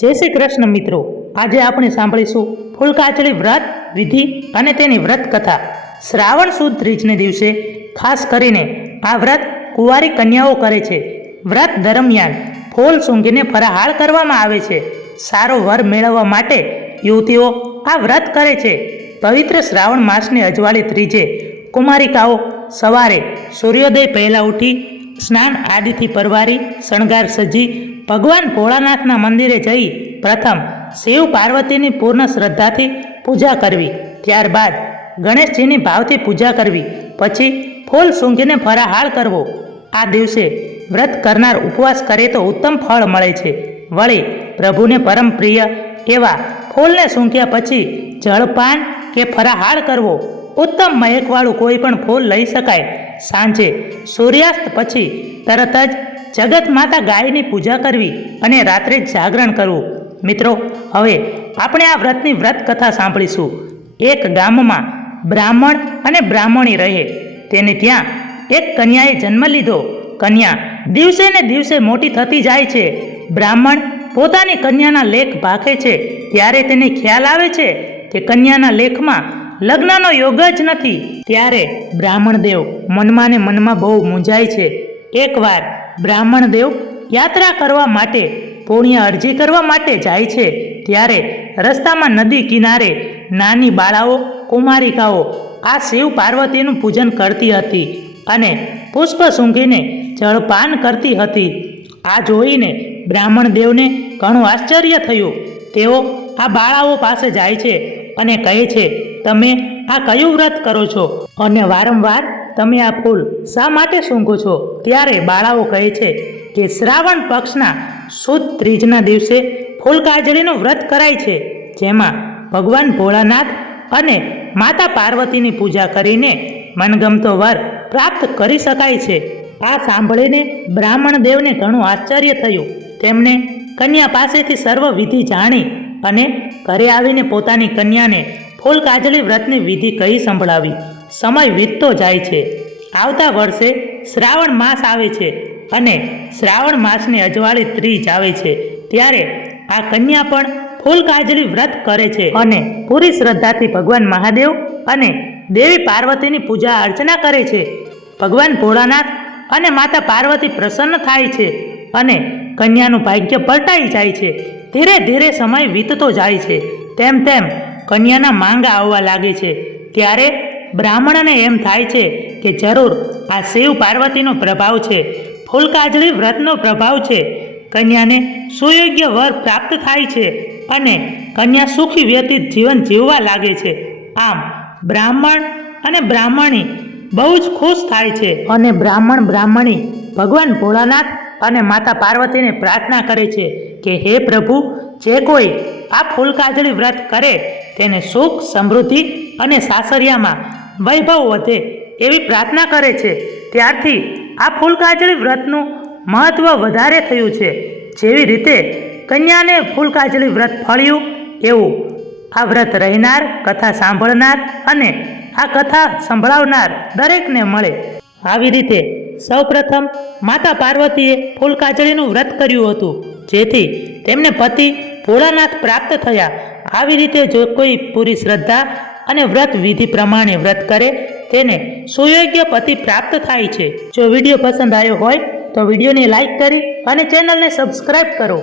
જય શ્રી કૃષ્ણ મિત્રો, આજે આપણે સાંભળીશું ફૂલકાચળી વ્રત વિધિ અને તેની વ્રત કથા. શ્રાવણ સુદ ત્રીજને દિવસે ખાસ કરીને આ વ્રત કુંવારી કન્યાઓ કરે છે. વ્રત દરમિયાન ફૂલ સૂંઘીને ફરાહાર કરવામાં આવે છે. સારો વર મેળવવા માટે યુવતીઓ આ વ્રત કરે છે. પવિત્ર શ્રાવણ માસની અજવાળી ત્રીજે કુમારિકાઓ સવારે સૂર્યોદય પહેલાં ઉઠી સ્નાન આદિથી પરવારી શણગાર સજી ભગવાન ભોળાનાથના મંદિરે જઈ પ્રથમ શિવ પાર્વતીની પૂર્ણ શ્રદ્ધાથી પૂજા કરવી, ત્યારબાદ ગણેશજીની ભાવથી પૂજા કરવી, પછી ફૂલ સૂંઘીને ફરાહાર કરવો. આ દિવસે વ્રત કરનાર ઉપવાસ કરે તો ઉત્તમ ફળ મળે છે. વળી પ્રભુને પરમ પ્રિય એવા ફૂલને સૂંઘ્યા પછી જળપાન કે ફરાહાર કરવો. ઉત્તમ મહેકવાળું કોઈ પણ ફૂલ લઈ શકાય. સાંજે સૂર્યાસ્ત પછી તરત જ જગત માતા ગાયની પૂજા કરવી અને રાત્રે જાગરણ કરવું. મિત્રો, હવે આપણે આ વ્રતની વ્રત કથા સાંભળીશું. એક ગામમાં બ્રાહ્મણ અને બ્રાહ્મણી રહે. તેને ત્યાં એક કન્યાએ જન્મ લીધો. કન્યા દિવસે ને દિવસે મોટી થતી જાય છે. બ્રાહ્મણ પોતાની કન્યાના લેખ ભાખે છે ત્યારે તેને ખ્યાલ આવે છે કે કન્યાના લેખમાં લગ્નનો યોગ જ નથી. ત્યારે બ્રાહ્મણ દેવ મનમાં ને મનમાં બહુ મૂંઝાય છે. એકવાર બ્રાહ્મણ દેવ યાત્રા કરવા માટે પુણ્ય અરજી કરવા માટે જાય છે. ત્યારે રસ્તામાં નદી કિનારે નાની બાળાઓ કુમારિકાઓ આ શિવ પાર્વતીનું પૂજન કરતી હતી અને પુષ્પ સૂંઘીને જળપાન કરતી હતી. આ જોઈને બ્રાહ્મણ દેવને ઘણું આશ્ચર્ય થયું. તેઓ આ બાળાઓ પાસે જાય છે અને કહે છે, તમે આ કયું વ્રત કરો છો અને વારંવાર તમે આ ફૂલ શા માટે સૂંઘો છો? ત્યારે બાળાઓ કહે છે કે શ્રાવણ પક્ષના સુદ ત્રીજના દિવસે ફૂલકાજળીનું વ્રત કરાય છે, જેમાં ભગવાન ભોળાનાથ અને માતા પાર્વતીની પૂજા કરીને મનગમતો વર પ્રાપ્ત કરી શકાય છે. આ સાંભળીને બ્રાહ્મણ દેવને ઘણું આશ્ચર્ય થયું. તેમણે કન્યા પાસેથી સર્વ વિધિ જાણી અને ઘરે આવીને પોતાની કન્યાને ફૂલકાજળી વ્રતની વિધિ કહી સંભળાવી. સમય વીતતો જાય છે. આવતા વર્ષે શ્રાવણ માસ આવે છે અને શ્રાવણ માસની અજવાળી ત્રીજ આવે છે. ત્યારે આ કન્યા પણ ફૂલકાજળી વ્રત કરે છે અને પૂરી શ્રદ્ધાથી ભગવાન મહાદેવ અને દેવી પાર્વતીની પૂજા અર્ચના કરે છે. ભગવાન ભોળાનાથ અને માતા પાર્વતી પ્રસન્ન થાય છે અને કન્યાનું ભાગ્ય પલટાઈ જાય છે. ધીરે ધીરે સમય વીતતો જાય છે. તેમ તેમ કન્યાના માંગા આવવા લાગે છે. ત્યારે બ્રાહ્મણને એમ થાય છે કે જરૂર આ શિવ પાર્વતીનો પ્રભાવ છે, ફૂલકાજળી વ્રતનો પ્રભાવ છે. કન્યાને સુયોગ્ય વર પ્રાપ્ત થાય છે અને કન્યા સુખી વ્યતીત જીવન જીવવા લાગે છે. આમ બ્રાહ્મણ અને બ્રાહ્મણી બહુ જ ખુશ થાય છે અને બ્રાહ્મણી ભગવાન ભોળાનાથ અને માતા પાર્વતીને પ્રાર્થના કરે છે કે હે પ્રભુ, જે કોઈ આ ફૂલકાજળી વ્રત કરે તેને સુખ સમૃદ્ધિ અને સાસરિયામાં વૈભવ વધે એવી પ્રાર્થના કરે છે. ત્યારથી આ ફૂલકાજળી વ્રતનું મહત્ત્વ વધારે થયું છે. જેવી રીતે કન્યાને ફૂલકાજળી વ્રત ફળ્યું એવું આ વ્રત રહેનાર, કથા સાંભળનાર અને આ કથા સંભળાવનાર દરેકને મળે. આવી રીતે સૌપ્રથમ માતા પાર્વતીએ ફૂલકાજળીનું વ્રત કર્યું હતું, જેથી તેમને પતિ ભોળાનાથ પ્રાપ્ત થયા. આવી રીતે જો કોઈ પૂરી શ્રદ્ધા અને વ્રત વિધિ પ્રમાણે વ્રત કરે તેને સુયોગ્ય પતિ પ્રાપ્ત થાય છે. જો વિડીયો પસંદ આવ્યો હોય તો વિડીયોને લાઈક કરી અને ચેનલને સબસ્ક્રાઈબ કરો.